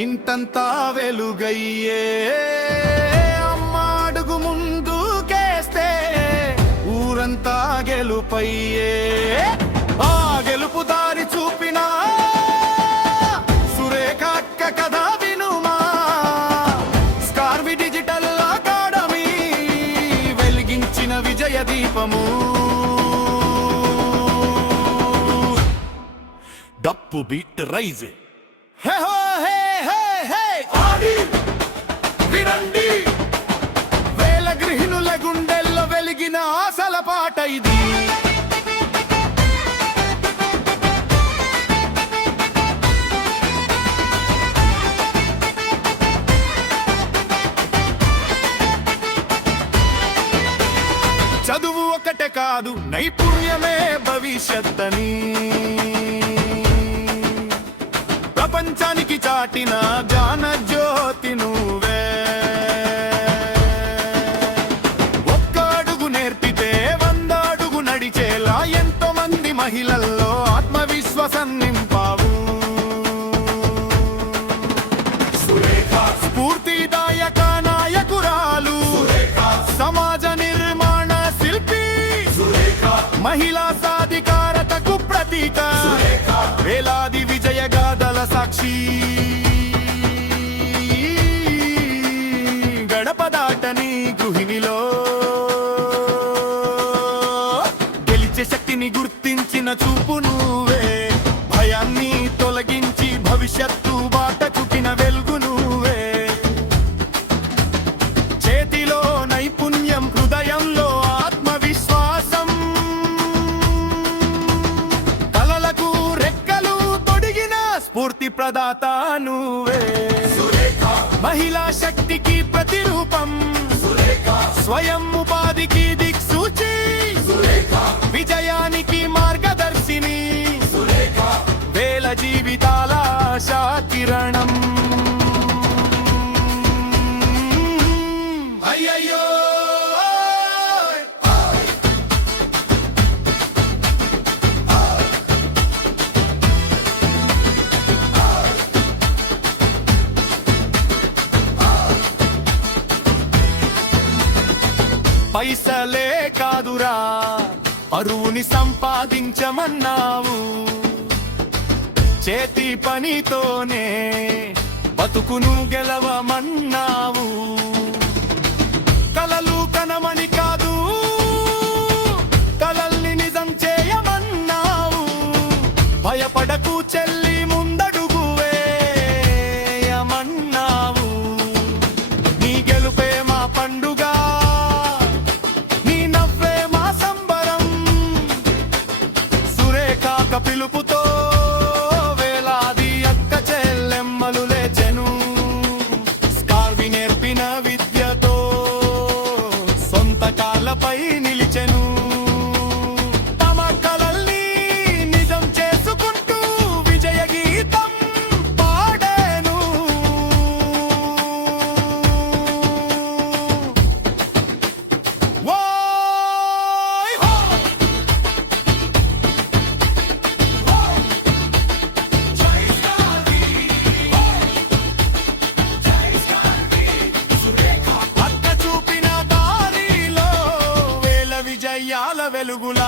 ఇంతంతా వెలుగయ్యే. అమ్మ అడుగు ముందుకేస్తే ఊరంతా గెలుపయ్యే. ఆ గెలుపు దారి చూపిన సురేఖ అక్క కథ వినుమా. స్కార్వి డిజిటల్ అకాడమీ వెలిగించిన విజయ దీపము. డప్పు బీట్ రైజ్ హే హో హే హే హే ఆడి వినండి. వేల గృహిణుల గుండెల్లో వెలిగిన ఆశల పాట ఇది. చదువు ఒకటే కాదు, నైపుణ్యమే భవిష్యత్తని ప్రపంచానికి చాటిన జ్ఞాన జ్యోతి నువ్వే. ఒక్క అడుగు నేర్పితే 100 అడుగు నడిచేలా ఎంతో మంది మహిళల్లో ఆత్మవిశ్వాసం నింపావు. స్ఫూర్తిదాయక నాయకురాలు, సమాజ నిర్మాణ శిల్పి, మహిళా సాధికారతకు ప్రతీక, వేలాది విజయ గాథల సాక్షి. గడప దాటని గృహిణిలో గెలిచే శక్తిని గుర్తించిన చూపు నువ్వే. భయాన్ని తొలగించి భవిష్యత్తు బాట చూపిన వెలుగు నువ్వే. చేతిలో నైపుణ్యం, హృదయంలో ఆత్మవిశ్వాసం, కలలకు రెక్కలు తొడిగిన స్ఫూర్తి ప్రదాత నువ్వే. మహిళా శక్తికి ప్రతిరూపం, స్వయం ఉపాధికి దిక్సూచి, విజయానికి మార్గదర్శిని, వేల జీవితాల ఆశా కిరణం. అయ్యయ్యో పైసలే కాదురా పరువుని సంపాదించమన్నావు. చేతి పనితోనే బతుకును గెలవమన్నావు. కలలు కనమని కాదు, కలల్ని నిజం చేయమన్నావు. భయపడకు చెల్లి, ముందడుగు వేయమన్నావు. నీ గెలుపే మా పండుగ, పిలుపుతో వేలాది అక్క చెల్లెమ్మలు లేచెను. స్కార్వి నేర్పిన విద్యతో సొంత కాళ్ళపై నిలిచెను. తమ కలల్ని నిజం చేసుకుంటూ విజయ గీతం పాడేను. వెలుగుల